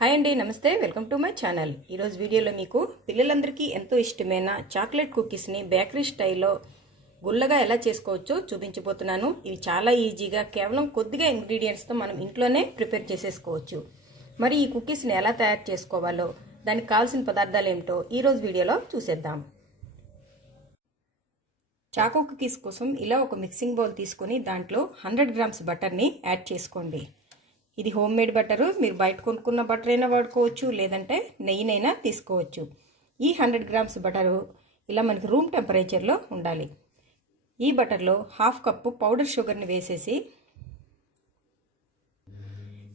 Hi అండి నమస్తే welcome to my channel. ఈరోజు వీడియోలో మీకు పిల్లలందరికీ ఎంతో ఇష్టమైన చాక్లెట్ కుకీస్ని బేకరీ స్టైల్లో గుల్లగా ఎలా చేసుకోవచ్చో చూపించబోతున్నాను. ఇవి చాలా ఈజీగా కేవలం కొద్దిగా ఇంగ్రీడియంట్స్తో మనం ఇంట్లోనే ప్రిపేర్ చేసేసుకోవచ్చు. మరి ఈ కుకీస్ని ఎలా తయారు చేసుకోవాలో దానికి కావాల్సిన పదార్థాలు ఏమిటో ఈరోజు వీడియోలో చూసేద్దాం. చాకో కుకీస్ కోసం ఇలా ఒక మిక్సింగ్ బౌల్ తీసుకొని దాంట్లో హండ్రెడ్ గ్రామ్స్ బటర్ని యాడ్ చేసుకోండి. ఇది హోమ్ మేడ్ బటరు. మీరు బయట కొనుక్కున్న బటర్ అయినా వాడుకోవచ్చు లేదంటే నెయ్యినైనా తీసుకోవచ్చు. ఈ హండ్రెడ్ గ్రామ్స్ బటరు ఇలా మనకి రూమ్ టెంపరేచర్లో ఉండాలి. ఈ బటర్లో హాఫ్ కప్పు పౌడర్ షుగర్ని వేసేసి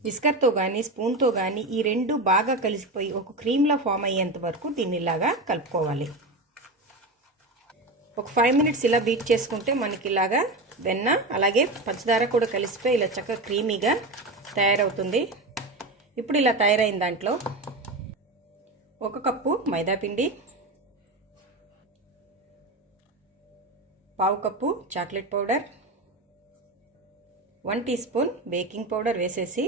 విస్కర్తో కానీ స్పూన్తో కానీ ఈ రెండు బాగా కలిసిపోయి ఒక క్రీమ్లా ఫామ్ అయ్యేంత వరకు దీన్ని ఇలాగా కలుపుకోవాలి. ఒక ఫైవ్ మినిట్స్ ఇలా బీట్ చేసుకుంటే మనకి ఇలాగా వెన్న అలాగే పంచదార కూడా కలిసిపోయి ఇలా చక్కగా క్రీమీగా తయారవుతుంది. ఇప్పుడు ఇలా తయారైన దాంట్లో ఒక కప్పు మైదాపిండి పావు cup chocolate powder one teaspoon baking powder వేసేసి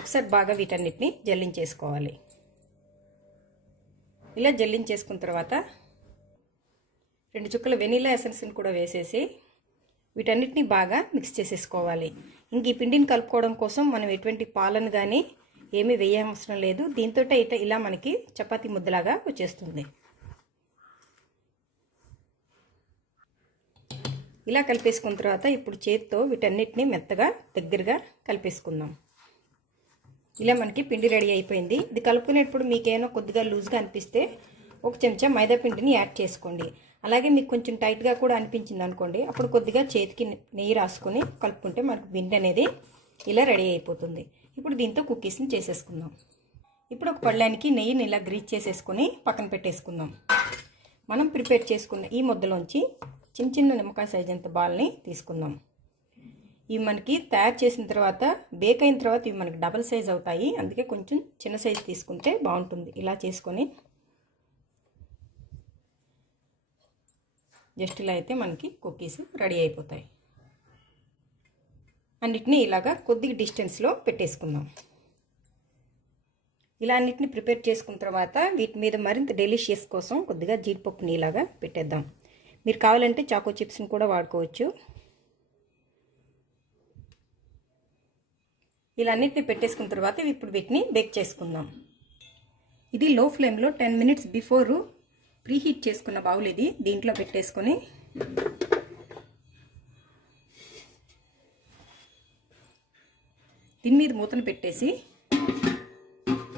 ఒకసారి బాగా వీటన్నిటిని జల్లించేసుకోవాలి. ఇలా జల్లించేసుకున్న తర్వాత రెండు చుక్కల వెనీలా ఎసెన్స్ని కూడా వేసేసి వీటన్నిటిని బాగా మిక్స్ చేసేసుకోవాలి. ఇంక ఈ పిండిని కలుపుకోవడం కోసం మనం ఎటువంటి పాలను కానీ ఏమీ వేయవసరం లేదు. దీంతో ఇట ఇలా మనకి చపాతీ ముద్దలాగా వచ్చేస్తుంది. ఇలా కలిపేసుకున్న తర్వాత ఇప్పుడు చేతితో వీటన్నిటిని మెత్తగా దగ్గరగా కలిపేసుకుందాం. ఇలా మనకి పిండి రెడీ అయిపోయింది. ఇది కలుపుకునేటప్పుడు మీకేమైనా కొద్దిగా లూజ్గా అనిపిస్తే ఒక చెంచా మైదా పిండిని యాడ్ చేసుకోండి. అలాగే మీకు కొంచెం టైట్గా కూడా అనిపించింది అనుకోండి అప్పుడు కొద్దిగా చేతికి నెయ్యి రాసుకొని కలుపుకుంటే మనకు పిండి అనేది ఇలా రెడీ అయిపోతుంది. ఇప్పుడు దీంతో కుకీస్ని చేసేసుకుందాం. ఇప్పుడు ఒక పళ్ళానికి నెయ్యిని ఇలా గ్రీచ్ చేసేసుకొని పక్కన పెట్టేసుకుందాం. మనం ప్రిపేర్ చేసుకున్న ఈ ముద్దలోంచి చిన్న చిన్న నిమ్మకాయ సైజ్ అంత బాల్ని తీసుకుందాం. ఇవి మనకి తయారు చేసిన తర్వాత బేక్ అయిన తర్వాత ఇవి మనకి డబల్ సైజ్ అవుతాయి. అందుకే కొంచెం చిన్న సైజ్ తీసుకుంటే బాగుంటుంది. ఇలా చేసుకొని జస్ట్ ఇలా అయితే మనకి కుకీస్ రెడీ అయిపోతాయి. అన్నిటినీ ఇలాగా కొద్దిగా డిస్టెన్స్లో పెట్టేసుకుందాం. ఇలా అన్నిటిని ప్రిపేర్ చేసుకున్న తర్వాత వీటి మీద మరింత డెలిషియస్ కోసం కొద్దిగా జీడిపప్పుని ఇలాగా పెట్టేద్దాం. మీరు కావాలంటే చాకో చిప్స్ని కూడా వాడుకోవచ్చు. ఇలా అన్నిటిని పెట్టేసుకున్న తర్వాత ఇప్పుడు వీటిని బేక్ చేసుకుందాం. ఇది లో ఫ్లేమ్లో టెన్ మినిట్స్ బిఫోరు ప్రీహీట్ చేసుకున్న బౌల్ ఇది. దీంట్లో పెట్టేసుకొని దీని మీద మూతను పెట్టేసి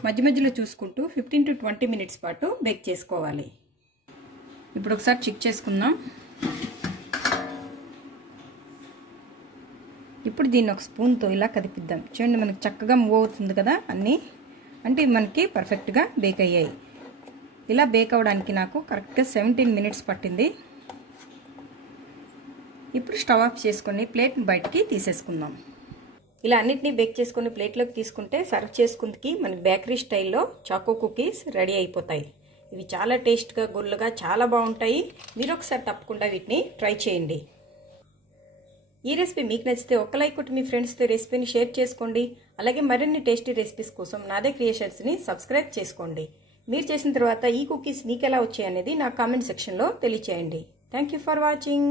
మధ్య మధ్యలో చూసుకుంటూ ఫిఫ్టీన్ టు ట్వంటీ మినిట్స్ పాటు బేక్ చేసుకోవాలి. ఇప్పుడు ఒకసారి చెక్ చేసుకుందాం. ఇప్పుడు దీన్ని ఒక స్పూన్తో ఇలా కదిపిద్దాం. చూడండి మనకి చక్కగా మూవ్ అవుతుంది కదా అన్నీ. అంటే మనకి పర్ఫెక్ట్గా బేక్ అయ్యాయి. ఇలా బేక్ అవ్వడానికి నాకు కరెక్ట్గా సెవెంటీన్ మినిట్స్ పట్టింది. ఇప్పుడు స్టవ్ ఆఫ్ చేసుకొని ప్లేట్ని బయటికి తీసేసుకుందాం. ఇలా అన్నిటినీ బేక్ చేసుకొని ప్లేట్లోకి తీసుకుంటే సర్వ్ చేసుకుందికి మనకి బేకరీ స్టైల్లో చాకో కుకీస్ రెడీ అయిపోతాయి. ఇవి చాలా టేస్ట్గా గుల్లగా చాలా బాగుంటాయి. మీరు ఒకసారి తప్పకుండా వీటిని ట్రై చేయండి. ఈ రెసిపీ మీకు నచ్చితే ఒక లైక్ కొట్టి మీ ఫ్రెండ్స్తో రెసిపీని షేర్ చేసుకోండి. అలాగే మరిన్ని టేస్టీ రెసిపీస్ కోసం నాదే క్రియేషన్స్ని సబ్స్క్రైబ్ చేసుకోండి. మీరు చేసిన తర్వాత ఈ కుకీస్ మీకు ఎలా వచ్చాయి అనేది నా కామెంట్ సెక్షన్లో తెలియచేయండి. Thank you for watching